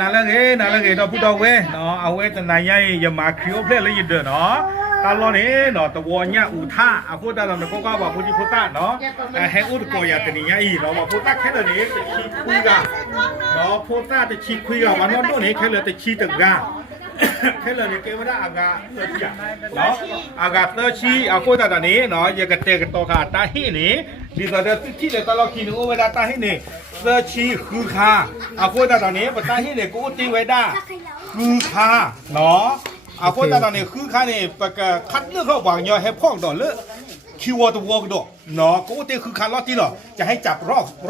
นาละเกนาละเกเนาะพุทธเวเนาะเอาเวตนายยมาคริโอเพลเลยยินเด้อเนาะตลอดนี้เนาะตะวญะอุท่าอาพุทธะเนาะก็ว่าพุทธิพุทธะเนาะให้อุดโกยาตนิยะอีเนาะว่าพุทธะแค่เดี๋ยวนี้จะขี้คุยกันเนาะพุทธะจะขี้คุยกันวันนั้นโน่นนี้แค่เลยจะขี้ตึกกันแค่เลยเนี่ยเกวดาอากาเตอร์ชีเนาะอากาเตอร์ชีอาพุทธะตอนนี้เนาะยกเตกตอกาตาหินี่ดีต่อเดือดที่เลยตลอดขี้นึกว่าตาหินี่เตอร์ชีคือคาอาพุทธะตอนนี้ปตาหินี่กูตีไว้ได้คือคาเนาะอาพุทธะตอนนี้คือคานี่ปะกะคัดเลือกเข้าบางยอให้พ่องดอกเลือกคิววอตัววอกดอกเนาะกูตีคือคารอบที่หรอจะให้จับ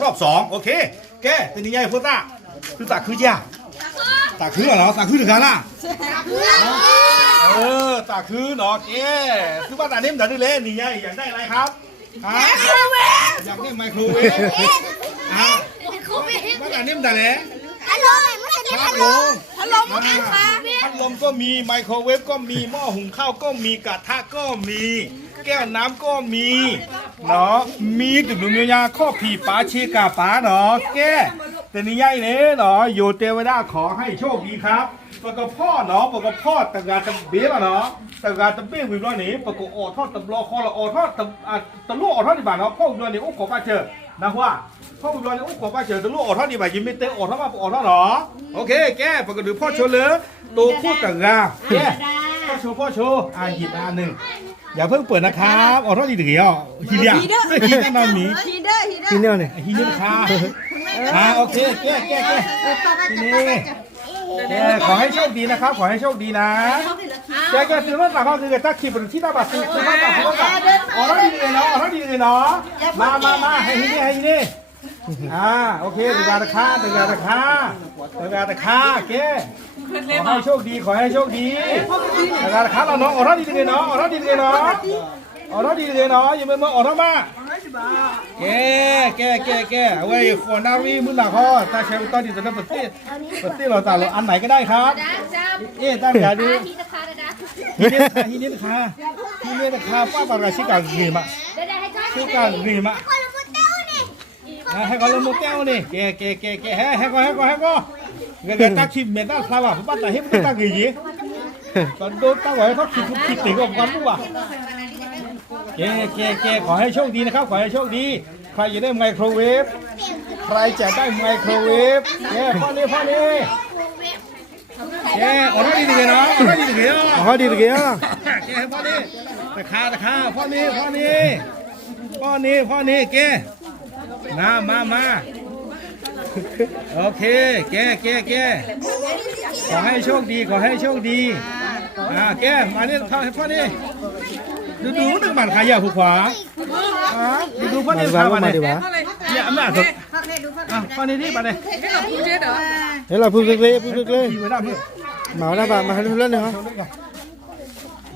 รอบ2โอเคแกตอนนี้ยายพุทธะคือตาคือยาตาคือเหรอตาคือถึงกันล่ะตาคือเนาะแกคือว่าตาเนี้ยมันจะได้เล่นนี่ยายอยากได้อะไรครับไมโครเวฟอยากได้ไมโครเวฟว่าตาเนี้ยมันจะเล่นพัดลมพัดลมก็มีไมโครเวฟก็มีหม้อหุงข้าวก็มีกระทะก็มีแก้วน้ำก็มีเนาะมีตุ่มๆยาข้อผีป๋าเชกาป๋าเนาะแกแต่นี่ใหญ่เนี่ยเนาะโยเทวดาขอให้โชคดีครับปกพ่อเนาะปกพ่อตะการตะเบี้ยเนาะตะการตะเบี้ยวิบล้อนี่ปกออทอดตะลอคอละออทอดตะลูกออทอดดีบ่าเนาะพ่อวิบล้อนี่โอ้ขอป้าเจอนะว่าพ่อวิบล้อนี่โอ้ขอป้าเจอตะลูกออทอดดีบ่ายิ้มไม่เตะออทอดมาออทอดเนาะโอเคแกปกติพ่อโชว์เลยตัวคู่ตะกาแกพ่อโชว์หยิบอันหนึ่งอย่าเพิ่งเปิดนะครับออทอดดีถึงเหรอฮีเดียฮีแน่นอนมีฮีเดียเนี่ยฮีเดียค่ะโอเคแกนี่ขอให้โชคดีนะครับขอให้โชคดีนะแกซื้อรถต่างห้องคือถ้าขี่บนที่ตาบัดซื้อรถต่างอ๋อรถดีเลยเนาะรถดีเลยเนาะมาให้ที่นี่โอเคถึงการราคาแกขอให้โชคดีขอให้โชคดีถึงการราคาเราเนาะอ๋อรถดีเลยเนาะอ๋อรถดีเลยเนาะอย่าไปเมื่ออ๋อรถมาแกเอาไว้คนนาวีมุนหลักข้อตาเชลตอนนี้จะได้ปฏิเราแต่เราอันไหนก็ได้ครับตั้งใจดูฮีเนตคาป้าปากาชิกากีมะให้ก็ลงโมเตลนี่แกให้ก็เกิดตาชิมเมต้าสาวะป้าแต่ให้ไม่ตากีตอนโดนตาไว้เขาคิดติดกับความรู้ว่ะแกขอให้โชคดีนะครับขอให้โชคดีใครจะได้ไมโครเวฟใครจะได้ไมโครเวฟพ่อนี่ออดีเลยเนาะออดีเลยพ่อนี่ตะคาพ่อนี่แกมาโอเคแกขอให้โชคดีแกมาเนี่ยพ่อนี่ดูนึกมันขายาผู้ขวาดูพ่อนี่พามาเนี่ยอำนาจสุดพ่อนี่นี่มาเลยเฮ้ยเราพูดเลยมาแล้วป่ะมาให้ดูเล่นหน่อยครับ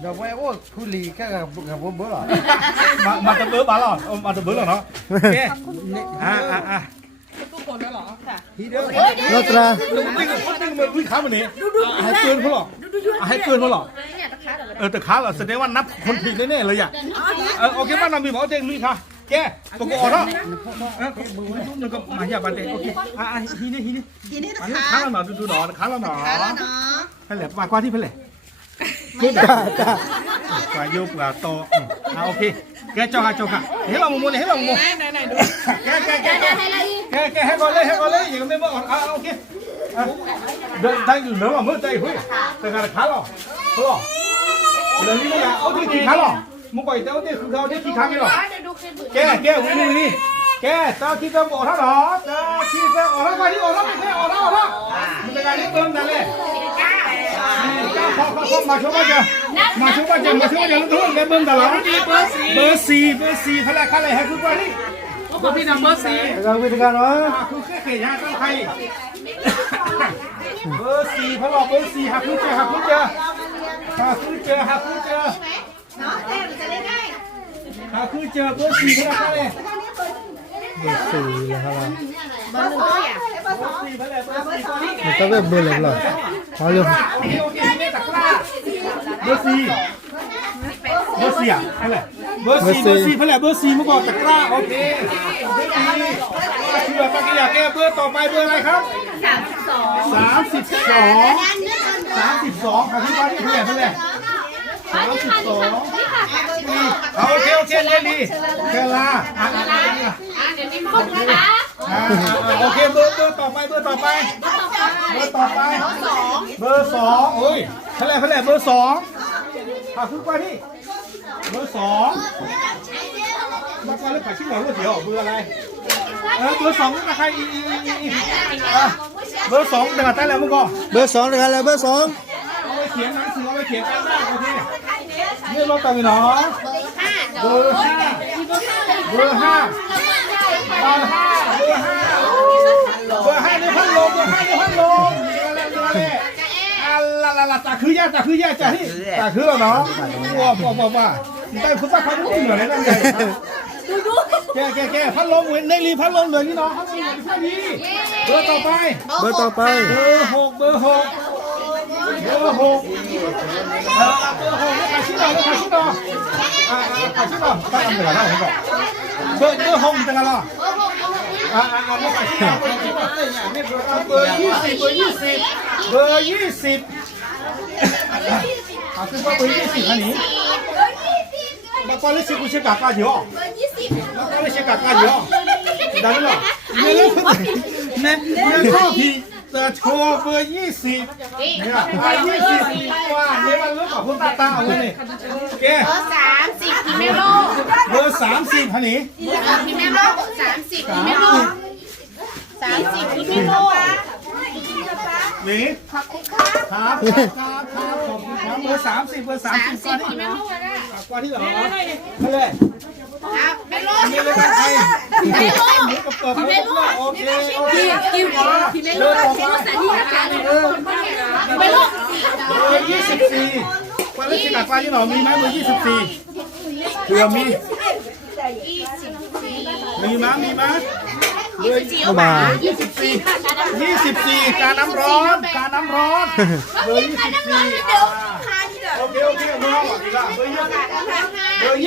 เดี๋ยวไว้โอ้ทุลีแค่กับผมเบื่อหรอมาตะเบื่อบ้าหรอมาตะเบื่อหรอเนาะทุกคนแล้วหรอทีเดียวรถราดึงมือวิ่งข้ามมันนี่ให้เตือนเขาหรอตะขาเหรอแสดงว่านับคนผิดแน่ๆเลยอ่ะโอเคบ้านเรามีหมอเจงลุยค่ะแกปกติเนาะมันก็มาอย่าบันเดโอเคทีนี้ขาเราหน่อยดูหน่อยขาเราหน่อยให้แหละกว่าที่เพื่อนแหละกว่าโยกกว่าโตโอเคแกเจ้าค่ะเฮ้ยเราโมไหนดูแกให้ก่อนเลยอย่างไม่บอกโอเคได้เหลือเมื่อใจหุ้ยแต่การขาเราเหลือนี่ไม่ได้เอาที่ขี้ขาหรอมึงปล่อยเต้าที่คือเขาที่ขี้ขาไม่หรอแกวิ่งนี่แกตาขี้เต้าออกเท่าหรอตาขี้เต้าออกเท่าไหร่ที่ออกเท่าไม่ใช่ออกเท่ามันเป็นการเลี้ยงเติมนั่นแหละพอมาช่วยว่าจะทุกคนเลี้ยงเติมตลอดเบอร์สี่เขาเลยให้ทุกคนนี่พี่นำเบอร์สี่เราวิธีการเนาะคือแค่เขียนต้องใครเบอร์สี่เขาบอกเบอร์สี่หาคุณเจอเนาะเต้มจะได้ง่ายหาคุณเจอเบอร์สี่เขาเลยเบอร์สี่เลยครับมันต้องเบอร์อะไรเอาอยู่เบอร์สี่อะไร เบอร์สี่เพื่อนแหละเบอร์สี่มาก่อนตะกร้าโอเคเบอร์สี่เชื่อตะกี้อยากแก้เบอร์ต่อไปเบอร์อะไรครับ32ค่ะที่บ้านที่เพื่อน32โอเคเล่นดีเชลาโอเคเบอร์ต่อไปเบอร์สองโอ้ยเพื่อนเบอร์สองขึ้นไปที่เบอร์สองมาก่อนเลยขายชิ้นหน่อยว่าเดี๋ยวเบอร์อะไรเบอร์สองนะใครเบอร์สองเดี๋ยวแต่แล้วมึงก่อน เบอร์ 2เลยครับเบอร์ 2เอาไปเขียนหนังสือเอาไปเขียนกันได้โอเคนี่รถต่อไปเนาะเบอร์ห้าในพันลมละตาคือยาจ้ะที่ตาคือแล้วเนาะว่าได้คุณป้าเขาดูเหนื่อยนั่นไงแกพันลมในรีพันลมเลยนี่เนาะพันลมพันดีเบอร์ต่อไปเบอร์หกขายชิ้นหน่อยตั้งเหนือแล้วผมบอกเบอร์หกตั้งแล้วไม่ขายชิ้นเบอร์20คือว่าเบอร์20อันนี้แล้วก็เลขกูเช็คกากาเยอะแล้วก็เลขเช็คกากาเยอะได้ไหมล่ะเนี่ยข้อที่จะโชว์เบอร์20เนี่ยเบอร์20ว่าเนี่ยมันเรื่องของคุณตาเอาเลยนี่แกเบอร์30กิเมโลเบอร์30ฮันนี่กิเมโล30กิเมโล30กิเมโลนี่ครับขอบคุณครับเบอร์30ก่อนที่ก่อนที่เหรอไม่เลยไม่โลไม่เลยใครไม่โลโอเคกิวไม่โลใช้ภาษาที่นะคะไม่โลเบอร์24วันละสิบกว่าที่หนอมีไหมเบอร์24เผื่อมีมั้ยเบอร์24การน้ำร้อนเบอร์24โอเคเบอร์25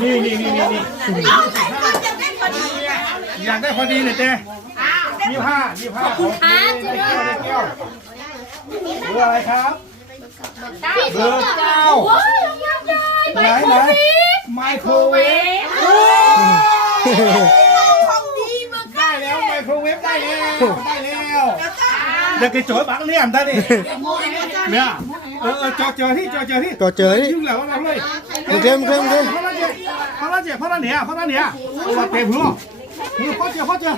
นี่อยากได้พอดีเลยเจ๊25ขอบคุณครับเบอร์อะไรครับเบอร์9ไหนไมโครเวฟได้แล้วไมโครเวฟได้แล้วเดี๋ยวแกโจยบังเนี่ยท่านนี่เนี่ยเจอที่ยุ่งแล้วเราเลยเค็มเพราะนั่นเนี่ยเราเตะหัวพ่อเจอ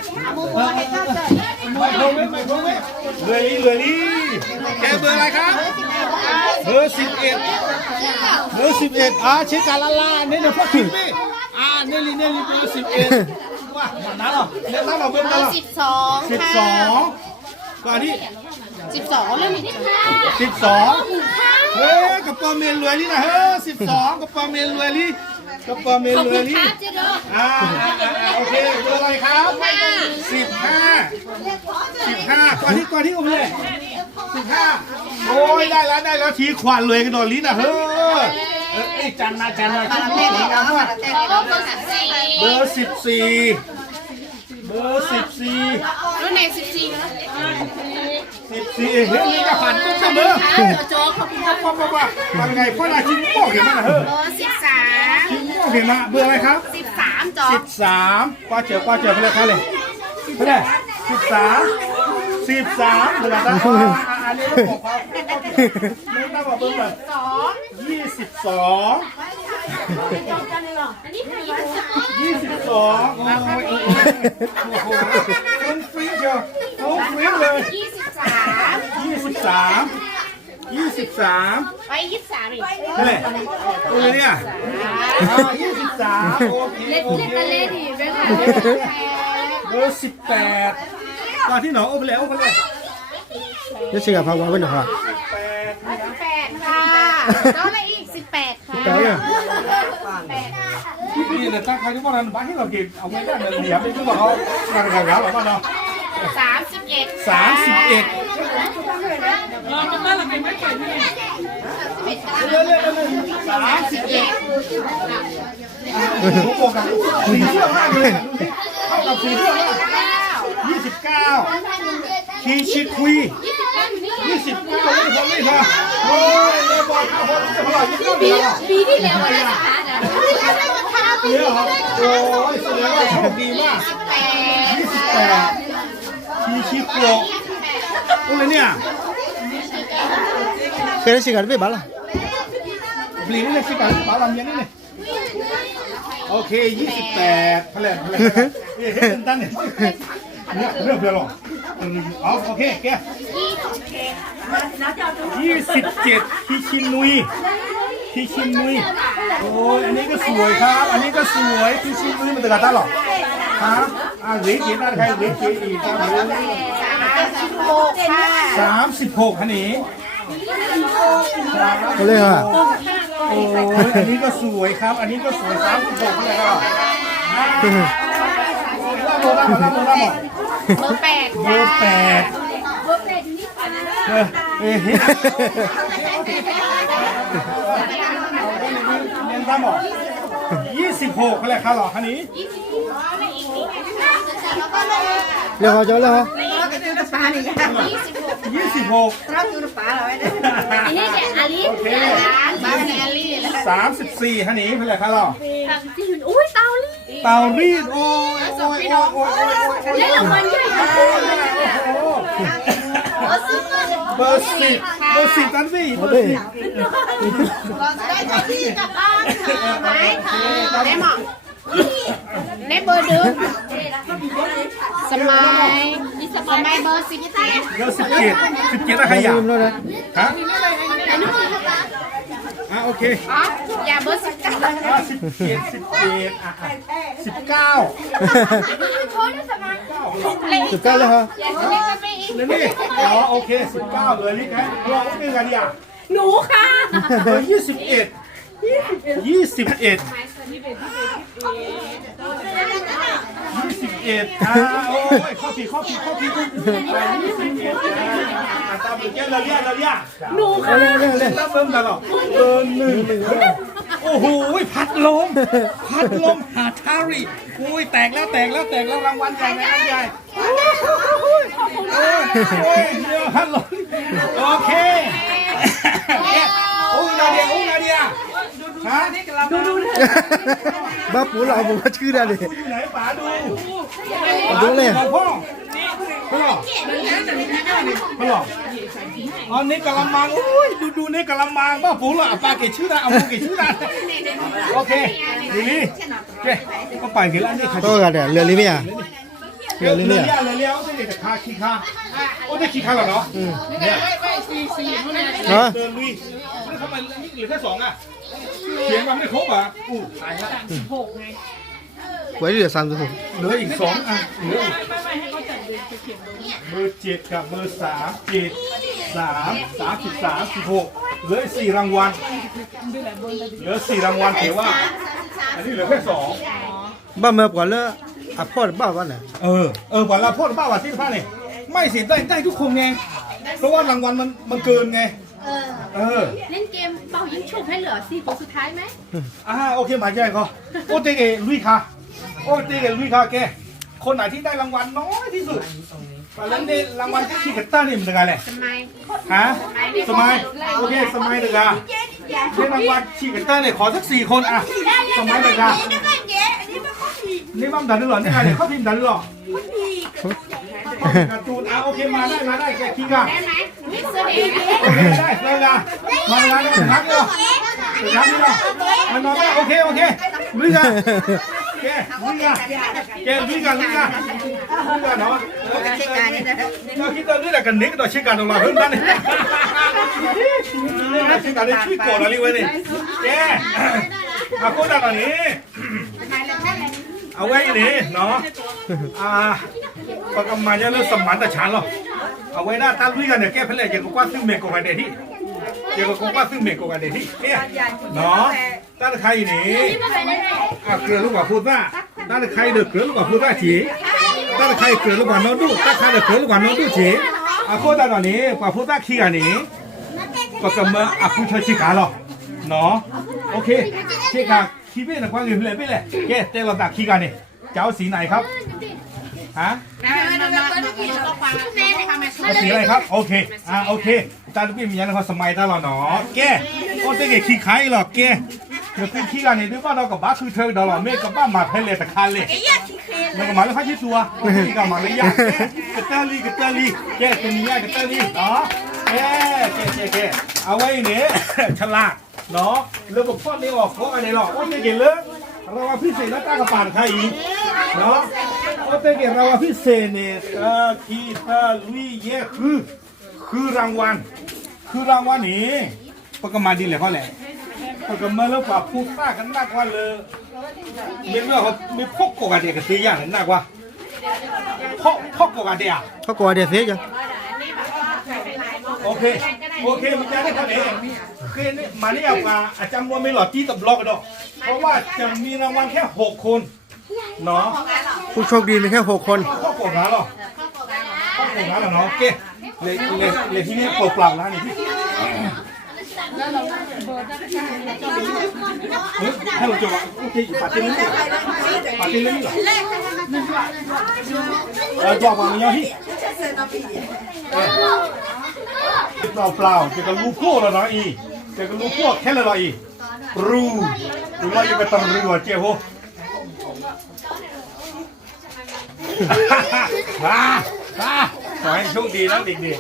ไมโครเวฟเลยแกเบอร์อะไรครับเบอร์11เช็คการล่าเนี่ยพ่อคิดดิเนี่ยเบอร์11ว่านั่นเหรอเนี่ยนั่นเราเบอร์นั่นเหรอ12ก่อนที่12เลย12เฮ้ยกับปอเมนรวยนี่นะเฮ้ย12กับปอเมนรวยนี่โอเคเบอร์อะไรครับ15ก่อนที่อุ้มเลย15โอ้ยได้แล้วทีขวานเลยกันดอลิ้นอ่ะเฮ้ยไอ้จันนะชื่อดีงามมากเบอร์14รุ่นไหน14นะ14เฮ้ยนี่กระผันก็เสมอโจ๊กขอบคุณว่าเป็นไงพ่อนาชิมโป้เห็นไหมเฮ้ยชิมโป้เห็นไหมเบอร์อะไรครับ13จอ13กว่าเจอไปเลยครับเลยไปเลย13เดี๋ยวนะอันนี้ต้องบอกครับนี่ต้องบอกเบอร์แบบ22โอ้โหคุณฟรีเชียวโอ้ฟรีเลย23ไป23อีกเฮ้ยโอ้ยเนี่ย23โอเคเล่นดีด้วยค่ะเบอร์18ตอนที่หนอโอ้ไปแล้วนี่สิกับพักวันเป็นหรอ18ค่ะน้องอะไรอีก18ค่ะนี่เลยตั้งใครที่ว่านั้นบ้านที่เรากินเอาไม่ได้เลยเหนียวไม่รู้ว่าเขาการขายแล้วหรอเนาะ 31 31ผมบอกกันสีเสื้อมากเลยเข้ากับสีเสื้อมาก29คีชิคุย29ไม่พอโอ้ยเลยบอลเข้าพอจะพอ29ปีแล้ว ปีที่แล้วได้สถานะ เนี่ยเหรอโอ้ยแสดงว่าโชคดีมาก28คีชิโกะโอ้ยเนี่ย Kira sih kan bala. beli ini sih kan malam yang iniโอเค28แผลงเฮ้ยตั้งเนี่ยเริ่มเลยหรอเอาโอเคแก27คิชินุยโอ้ยอันนี้ก็สวยครับอันนี้ก็สวยคิชินุยมันตะกัดหรอครับเวทีนั่นใครเวทีอีก36ฮะนี่Boleh ha. โอ้ยอันนี้ก็สวยครับอันนี้ก็สวย36เลยครับโบราณเบอร์ 8 เบอร์8เฮ้ยเรียนตามหมอ26อะไรครับหรอคันนี้ Lihat aja lah. 26 อันนี้เนี่ยอาลีบ้านอาลี34คันนี้อะไรครับหรอ ที่หุ่นอุ้ยเตาลี เตารีดโอ้ย เล่นรางวัลใหญ่ค่ะเบอร์10กันสิเบอร์10ได้หมอได้เบอร์ดึงสมัยเบอร์10เบอร์17อะไรอย่าง Belum dah. ฮะโอเค อย่าเบอร์19 โทษนะสมัย Suka lah ha. อย่าเล่นกันไปอีก นี่อ๋อโอเค19เลยนี่แค่รอนึงกันดิ หนูค่ะ เบอร์21โอ้ยข้อผิดตามเกมเราเรียก หนูค่ะ เริ่มกันหรอเบอร์1โอ้โหพัดลมหาทาริโอ้ยแตกแล้วรางวัลใหญ่โอ้ยเดี๋ยวพัดลมโอเคโอ้ยนาเดียฮะดู Bapu lah abu macam dah ni. ไหนป๋าดู Boleh. พ่ออ๋อนี่กะละมังอุ้ยดูนี่กะละมังป้าปูล่ะปลาเกชื่อนะเอาเกชื่อนะโอเคดูนี่โอเคก็ไปกันแล้วนี่ Tahu tak ada? Lihat ni ya. เรือเอาไปแต่คาขี้คาโอ้ได้ขี้คาเหรอเนาะเนี่ย Ha? เดินลุยนี่ทำไมนี่เหลือแค่2อ่ะเขียนมาไม่ครบอ่ะอู้ตายละ Wah dia 36. เหลืออีก2อ่ะเหลืออีกเบอร์7กับเบอร์3 16เหลือ4รางวัลถือว่าอันนี้เหลือแค่2 Ba mer pun lah. Apa ba ba nah. วันละพ่นบ้าวันที่ผ้าเนี่ยไม่เสียได้ทุกคนไงเพราะว่ารางวัลมันเกินไงเล่นเกมเป่ายิงฉุบให้เหลือ4คนสุดท้ายไหมโอเคมาแย่ก็โอเตเกลุยค่ะแกคนไหนที่ได้รางวัลน้อยที่สุดตอนนั้นได้รางวัลที่ชิคเต้นี่มันเป็นไงแหละฮะสมัยโอเคสมัยเด็กอะได้รางวัลชิคเต้เนี่ยขอสัก4 คนอะสมัยเด็กอะนี่บ้ามดันหรอนี่อะไรเขาพิมพ์ดันหรอการ์ตูนโอเคมาได้แกคิงอ่ะ ได้ไหมมิสเตอร์เดย์ โอเคได้เลยนะมาพักเลยมานอนได้โอเคลุยกันแกลุยกันเนาะเราคิดตอนนี้แหละกันเน็กต่อเช็คกันตรงเราเพิ่มนั่นเนี่ยเช็คกันได้ช่วยกดอะไรไว้เนี่ยแกโคตรตอนนี้เอาไว้นี่เนาะปากกาจะเริ่มสมานแต่ฉันหรอเอาไว้หน้าตาลุยกันเนี่ยแก้เพลย์เกี่ยวกับว่าซึ่งเมกกันเดที่เกี่ยวกับว่าซึ่งเมกกันเดที่เนี่ยเนาะด้านใครนี่เกลือลูกว่าพูดว่าด้านใครเดือดเกลือลูกว่าพูดว่าจีโอ ตั้งใครเกิดระหว่างน้องดูตั้งใครเกิดระหว่างน้องดูจีอาโคตาตอนนี้กว่าพูดตั้งขี้กันนี้ก็กำมาอาพูดชี้ขาหรอเนาะโอเคชี้ขาขี้เป็นนะกว้างเงินเลยไม่เลยแกเต้เราตักขี้กันนี่เจ้าสีไหนครับฮะสีอะไรครับโอเคโอเคตาลูกพี่มีอย่างนั้นสมัยตาเราเนาะแกโอ้เจ๊ขี้ขายหรอแกเดี๋ยวเป็นขี้กันนี่ด้วยว่าเรากับบ้าคือเธอเราไม่กับบ้ามาเพลเลยแต่คันเลยมันก็มาแล้วพัชตัวขี้กันมาเลยยากกระเตอรี่แกตัวนี้กระเตอรี่เนาะแกเอาไว้เนี่ยฉลาดเนาะระบบฟ้อนนี่ออกเพราะอะไรหรอกโอ้เจ๊เลยเราว่าพิเศษแล้วตากระปานใครอีกเนาะโอ้เจ๊เราว่าพิเศษเนี่ยคีตาลุยเย่คือรางวัลนี่ประกมาดีเลยเพราะอะไรประกมาแล้วป่าพูดซ่ากันมากกว่าเลยเมื่อเขาไม่พกกว่าเด็กกับเสียอย่างนั้นมากกว่าพกกว่าเด็ก เขากลัวเดี๋ยวเสียจ้ะ โอเคมันจะได้เท่านี้คือมาเนี่ยมาอาจารย์ว่าไม่หลอดจี้ตับล็อกกันดอกเพราะว่าจะมีรางวัลแค่6 คนเนาะ ผู้โชคดีมีแค่6 คน ข้อกดหาหรอข้อกดหาหรอเนาะโอเคเลยที่นี่เปล่าๆแล้วนี่พี่ให้เราจบอ่ะโอเคปาเต้นเลยเหรอจบมาเนี่ยพี่เปล่าจะกับลูกพ่อแล้วเนาะจะกับลูกพ่อแค่ละหน่อยรู้ว่าจะไปตำรวจเจ้าโหขอให้โชคดีนะเด็ก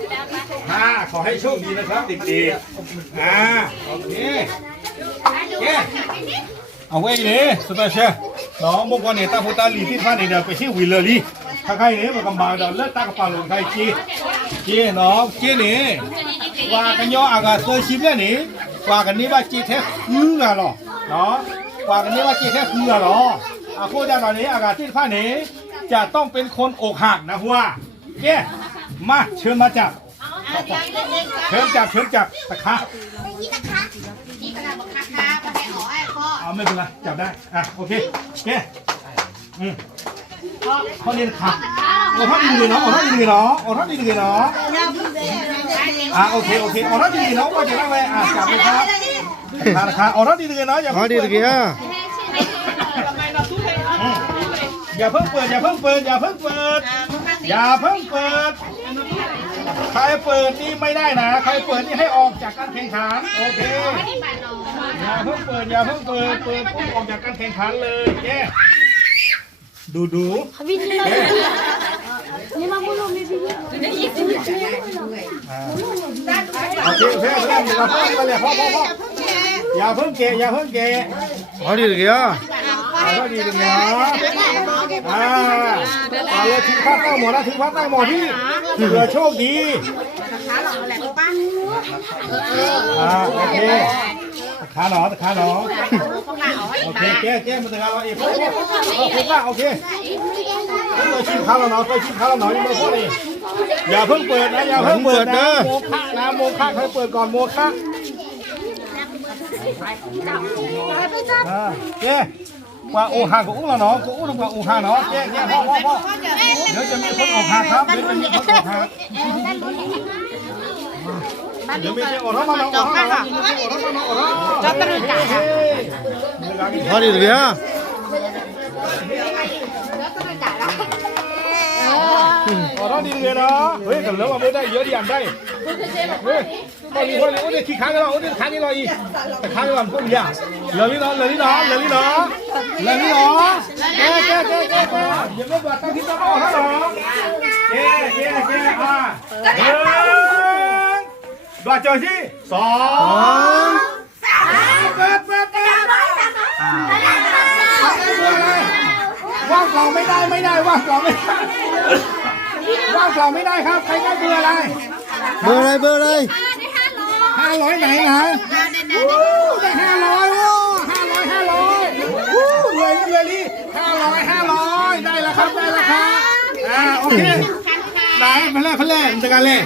ๆขอให้โชคดีนะครับเด็กๆโอเคเอาไว้เลยสุดท้ายเชียน้องบอกว่าเนี่ยตาพูตาลีที่ท่านเนี่ยไปชื่อวิลเลอรี่ถ้าใครเนี่ยมันกำบังเดี๋ยวเลิกตากระเป๋าลงใครจีน้องจีนี่ว่ากันย่ออากาศตัวชิมเนี่ยนี่ว่ากันนี้ว่าจีแท้คืออะหรอเนาะว่ากันนี้ว่าจีแท้คืออะหรอพูดได้ตอนนี้อากาศที่ท่านนี้จะต้องเป็นคนอกหักนะหัวเย้มาเชิญมาจับเชิญจับตะขาเอาไม่เป็นไรจับได้โอเคเขาเรียนขาโอ้ท่านดีเนาะโอ้ท่านดีเนาะโอเคโอท่านดีเนาะว่าจะได้ไหมจับเลยครับขาโอ้ท่านดีเนาะอย่าเพิ่งเปิดอย่าเพิ่งเปิดใครเปิดนี่ไม่ได้นะใครเปิดนี่ให้ออกจากการแข่งขันโอเคอย่าเพิ่งเปิดออกจากการแข่งขันเลยแย่ดูโอเคอย่าเพิ่งเกะเอาดีเลยอ่ะเราถึงพักตั้งหมดที่เผื่อโชคดีโอเคขาหนอโอเคแก้มาถึงเราอีกโอเคเราชิมข้าวเราหนอยังไม่พอเลยอย่าเพิ่งเปิดนะโมฆะใครเปิดก่อนโมฆะแก้ว่าโอหักกับอุ้งละเนาะกับอุ้งลงกับโอหักเนาะแก้พ่อเดี๋ยวจะมีคนอกหักครับเดี๋ยวมีคนอกหักเดี๋ยวมีคนอกหักมาเนาะจับตะลึงจ่ายค่ะเอาดีเลยอ่ะเราดีเลยเนาะเฮ้ยกันแล้วว่าไม่ได้เยอะดีอย่างได้เฮ้ยพอดีโอ้ยขี้ค้างกันแล้วโอ้ยค้างนี่รออีแต่ค้างกันพุ่งยากเลยนี่เนาะแก้อย่าไม่บาดตั้งที่ต้องออกฮะเนาะแก้บาดเจอที่2 เปิดว่างกล่องไม่ได้ว่างกล่องไม่ได้ครับใครได้เบอร์อะไร500ไหนนะได้500เลย500ได้แล้วครับโอเคไหนมาแล้วจะกันเลย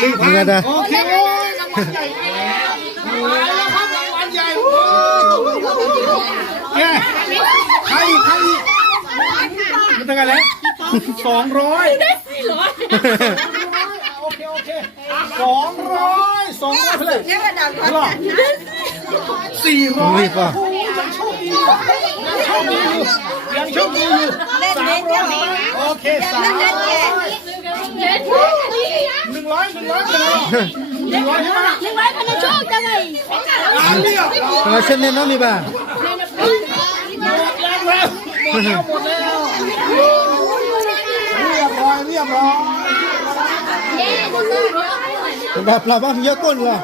1,000โอเคโอ้ยรางวัลใหญ่แล้วครับรางวัลใหญ่ใครมันจะกันเลย 200 ได้400 โอเค200เท่าไหร่เท่าไหร่400 รีบป่ะ ยังโชคดีอยู่300โอเค300 100ใช่ไหม 100 โชคจังเลย เรียบ เราเช่นนี้น้องมีบ้าง หมดแล้วเรียบร้อยเป็นแบบปลาบ้างเยอะก้นเหรอ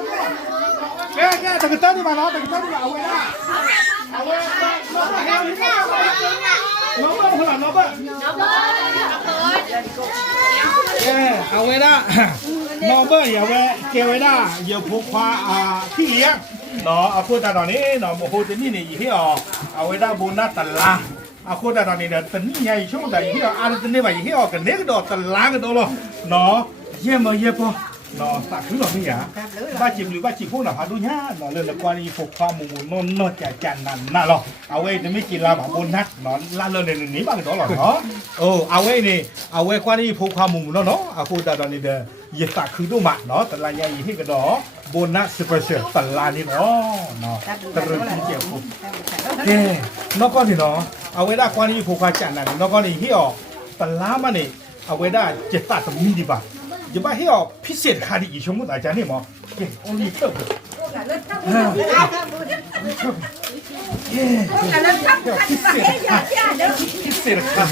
แกตะกี้ต้นนี่มาเนาะตะกี้ต้นนี่มาเอาไว้นะเอาไว้น้องเบิ้งคนละน้องเบิ้งเอาไว้นะน้องเบิ้งอย่าไว้เก็บไว้นะอย่าผูกคว้าที่เลี้ยงเนาะเอาพูดแต่ตอนนี้เนาะโมโหจะนี่นี่ยี่ที่เอาไว้ได้บุญนัดตะลาเอาพูดแต่ตอนนี้เดี๋ยวตอนนี้ใหญ่ช่วงแต่ยี่ที่อันนี้ว่ายี่ที่กันเน็กดอกตะลากันตัวเลยเนาะเยี่ยมเยี่ยมพอเนาะตักขึ้นหรอไม่หยาบ้าจิมหรือบ้าจิพวกหน้าพาดูญ่าเนาะเรื่องละกว่านี้พวกความมุมนนจ่ายจานนั่นน่ะหรอเอาไว้จะไม่กินลาแบบบนนัดเนาะลาเรื่องนี้บ้างตัวหรอเนาะเอาไว้นี่เอาไว้กว่านี้พวกความมุมเนาะเอาพูดแต่ตอนนี้เดี๋ยวยี่ตักขึ้นดูมาเนาะแต่ละใหญ่ยี่ที่กันเนาะบนนัดสเปเชียลแต่ละนี่เนาะแต่เรื่องที่เกี่ยวกับนอกก็นี่เนาะเอาไว้ได้กว่านี้พวกความจานนั่นนอกก็นี่ที่แต่ละมันนี่เอาไว้ได้เจ็ดตัดตรงนี้ดีป่ะอย่าไปให้พิเศษคาดีอีกชั่วโมงอาจารย์นี่มั้งเก่งโอ้นี่เติบพิเศษคา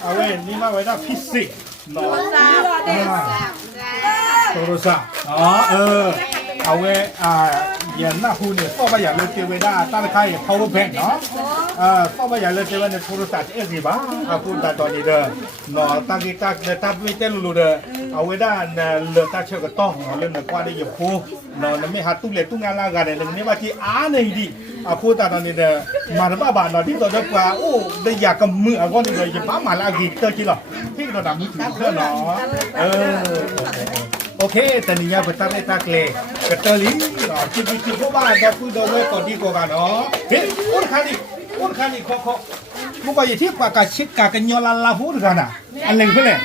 เอาไว้นี่มาไว้ได้พิเศษเนาะโทรศัพท์เอาไว้อย่างน่าพูดเนี่ยก็ไม่อยากเลยเจอเวลาตั้งใคร power bank เนาะก็ไม่อยากเลยเจอวันในโทรศัพท์สิบ้าพูดตอนนี้เด้อเนาะตั้งกี่ตั้งเดี๋ยวตั้งไม่เต้นรู้เด้อเอาไว้ได้เนี่ยเลือกตั้งเชื่อก็ต้องเรื่องกว่าได้อย่าพูดเนาะไม่หาตุ้งเล็กตุ้งงานล่างกันเนี่ยนี่ว่าที่เนี่ยดีพูดตอนนี้เด้อมาแล้วบ้าเนาะที่ตัวเด็กว่าโอ้ได้อยากกับมือก็นี่เลยอย่าบ้ามาแล้วกี่เตอร์กี่หรอที่เราดับมือถือเพื่อนเนาะโอเคแต่นี่ยังเป็นตั้งได้ตั้งเลยกระเตอร์ลิงจิบพวกบ้านเราพูดโดยว่าก่อนดีกว่ากันเนาะเฮ้ยอ้วนคันนี่ขอมุกไปที่ปากกาชิดกากันยอลาพูดกันอ่ะอันเล็งเพื่อนเลย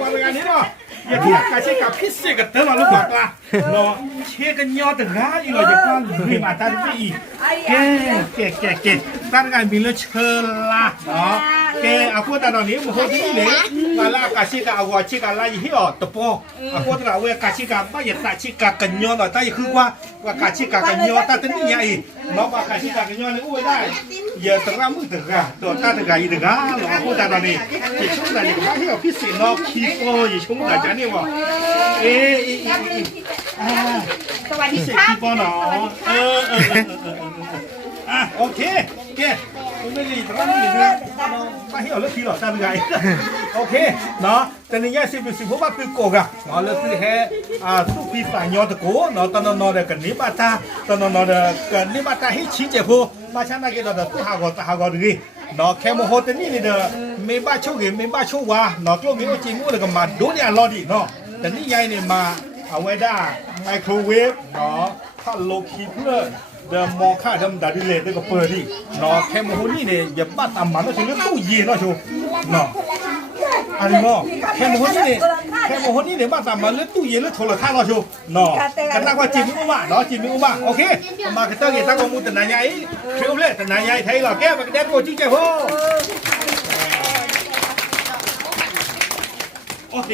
ปากกานี้เนาะอย่าที่กาชิดกาพิเศษกับเธอมาลูกปากละเนาะเชื่อกันยอแต่ร้ายอีหน่อยจะฟังมีมาตั้งที่เก๋ตั้งการบินแล้วเชิญละเนาะเอาพูดแต่ตอนนี้มันพูดที่นี่เลยมาละกาชิกาเอาวชิกาไล่ที่ออกตะโปเอาพูดแต่ว่ากาชิกาไม่อยากตาชิกากันยอหน่อยแต่คือว่ากาชิกากันยอแต่ตัวนี้ใหญ่เนาะว่ากาชิกากันยอนี่อุ้ยได้อย่าตระมือตระตัวตาตระอีตระเนาะพูดแต่ตอนนี้ที่ช่วงไหนก็ที่เราพิเศษเนาะคีโก้อยู่ช่วงไหนจ้าเนี่ยว่าสวัสดีครับ คีโก้เนาะโอเคไม่ดีแต่ว่าไม่ดีนะไม่ให้เอาเลือกทีหรอกตามไงโอเคเนาะแต่ในแง่สิบพวกว่าคือโกกะเนาะเลือกคือแค่สุขีสายยอตะโกเนาะตอนนอนเด็กกันนี้มาตาตอนนอนเด็กกันนี้มาตาให้ชี้เจ้าผู้มาชั้นนักเรียนเด็กผู้หากอดีเนาะแค่โมโหแต่นี่เด้อไม่บ้าโชว์เกมไม่บ้าโชว์ว่าเนาะกลัวมีจริงงูเลยก็มาดูเนี่ยรอดีเนาะแต่นี่ยายเนี่ยมาเอาไว้ได้ไมโครเวฟเนาะถ้าโลคีเพื่อเดิมมองค่าทำดัดดิเลตก็เปิดดิเนาะแค่โมโหนี่เนี่ยอย่าบ้าตามมันนะชูเรื่องตู้เย็นนะชูเนาะอันนี้เนาะแค่โมโหนี่เนี่ยบ้าตามมันเรื่องตู้เย็นเรื่องโทรทัศน์นะชูเนาะกันตั้งว่าจิมมิ่งบ้าเนาะจิมมิ่งบ้าโอเคมากันตั้งตั้งมูแต่นายใหญ่เชื่อเลยแต่นายใหญ่ไทยหรอแก้ไปกันแดดโกจิ้งเจ้าโหโอเค